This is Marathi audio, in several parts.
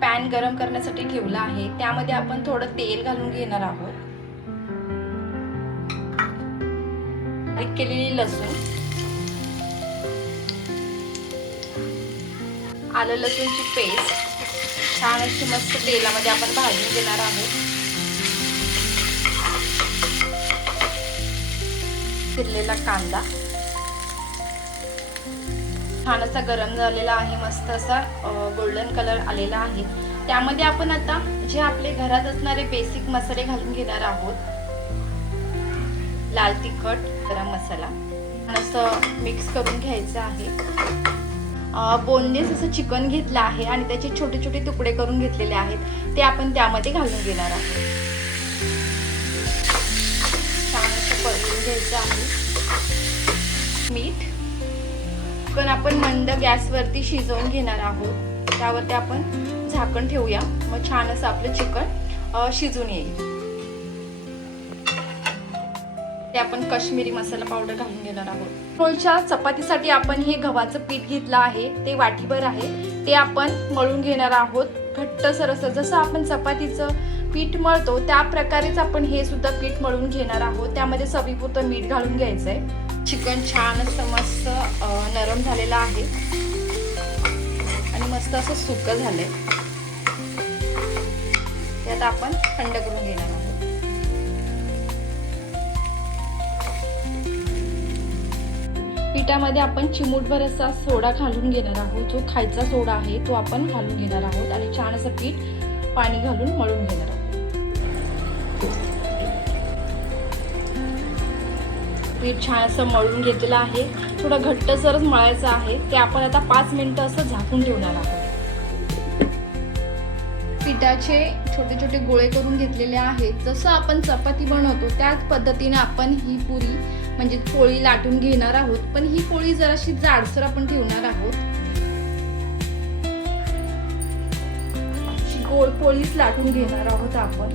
पॅन गरम करण्यासाठी ठेवला आहे, त्यामध्ये आपण थोडं तेल घालून घेणार आहोत. बारीक केलेली लसूण, आलं लसूणची पेस्ट छान अशी मस्त तेलामध्ये आपण भाजून घेणार आहोत. चिरलेला कांदा छान असा गरम झालेला आहे, मस्त असा गोल्डन कलर आलेला आहे. त्यामध्ये आपण आता जे आपले घरात असणारे बेसिक मसाले घालून घेणार आहोत. लाल तिखट, गरम मसाला असं मिक्स करून घ्यायचं आहे. बोनलेस असं चिकन घेतलं आहे आणि त्याचे छोटे छोटे तुकडे करून घेतलेले आहेत, ते आपण त्यामध्ये घालून घेणार आहोत. छान असं परतून घ्यायचं आहे. मीठ, चिकन आपण मंद गॅसवरती शिजवून घेणार आहोत. त्यावरती आपण झाकण ठेवूया, मग छान असं आपलं चिकन शिजून येईल. ते आपण काश्मीरी मसाला पावडर घालून घेणार आहोत. रोलच्या चपातीसाठी आपण हे गव्हाचं पीठ घेतलं आहे, ते वाटीभर आहे, ते आपण मळून घेणार आहोत. घट्ट सरस जसं आपण चपातीचं पीठ मळतो त्या प्रकारेच आपण हे सुद्धा पीठ मळून घेणार आहोत. त्यामध्ये चवीपुरतं मीठ घालून घ्यायचंय. चिकन छान असं मस्त नरम झालेलं आहे आणि मस्त असं सुकं झालंय. ते आता आपण थंड करून घेणार आहोत. पिठामध्ये आपण चिमूटभर असा सोडा घालून घेणार आहोत. जो खायचा सोडा आहे तो आपण घालून घेणार आहोत आणि छान असं पीठ पाणी घालून मळून घेणार आहोत. पीठ छान असं मळून घेतलेलं आहे. थोडं घट्टसरच मळायचं आहे. ते आपण आता 5 मिनिटं असं झाकून ठेवणार आहोत. पिठाचे छोटे छोटे गोळे करून घेतलेले आहेत. जसं आपण चपाती बनवतो त्याच पद्धतीने आपण ही पुरी म्हणजे पोळी लाटून घेणार आहोत. पण ही पोळी जराशी जाडसर आपण ठेवणार आहोत. गोल पोळीच लाटून घेणार आहोत आपण.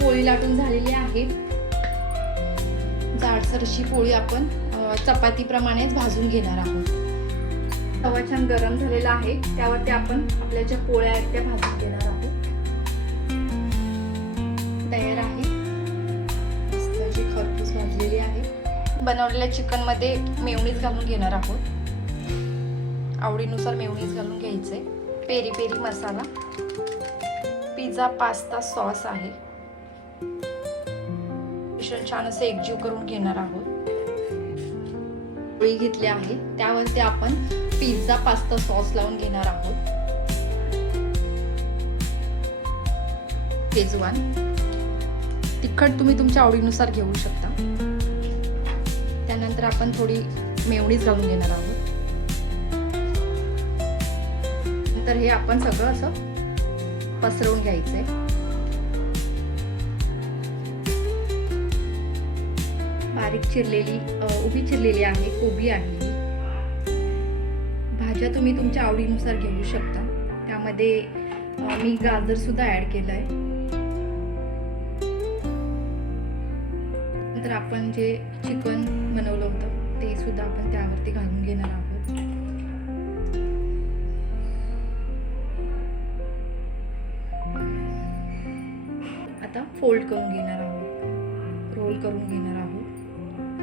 पोळी लाटून झालेली आहे. जाडसर अशी पोळी आपण चपातीप्रमाणेच भाजून घेणार आहोत. तवा छान गरम झालेला आहे, त्यावरती आपण आपल्या ज्या पोळ्या आहेत त्या भाजून घेणार आहोत. तयार आहे. मस्त अशी खरपूस भाजलेली आहे. बनवलेल्या चिकन मध्ये मेयोनीज घालून घेणार आहोत. आवडीनुसार मेयोनीज घालून घ्यायचे. पेरी पेरी मसाला, पिझ्झा पास्ता सॉस आहे. मिश्रण छान असं एकजीव करून घेणार आहोत. पोळी घेतली आहे, त्यावरती आपण पिझ्झा पास्ता सॉस लावून घेणार आहोत. शेजवान तिखट तुम्ही तुमच्या आवडीनुसार घेऊ शकता. त्यानंतर आपण थोडी मेयोनीज घालून घेणार आहोत. नंतर हे आपण सगळं असं पसरवून घ्यायचंय. बारीक चिरलेली उभी चिरलेली आहे, कोबी आहे. भाज्या तुम्ही तुमच्या आवडीनुसार घेऊ शकता. त्यामध्ये मी गाजर सुद्धा ऍड केलंय. नंतर आपण जे चिकन बनवलं होतं ते सुद्धा आपण त्यावरती घालून घेणार आहोत. आता फोल्ड करून घेणार आहोत, रोल करून घेणार आहोत.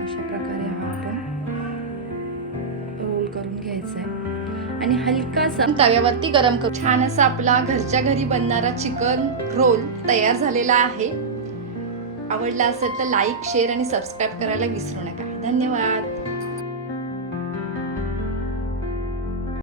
अशा प्रकारे आपण रोल करून घ्यायचं आहे आणि हलकासा तव्यावरती गरम करू. छान असा आपला घरच्या घरी बनणारा चिकन रोल तयार झालेला आहे. आवडला असेल तर लाईक, शेअर आणि सबस्क्राईब करायला विसरू नका. धन्यवाद.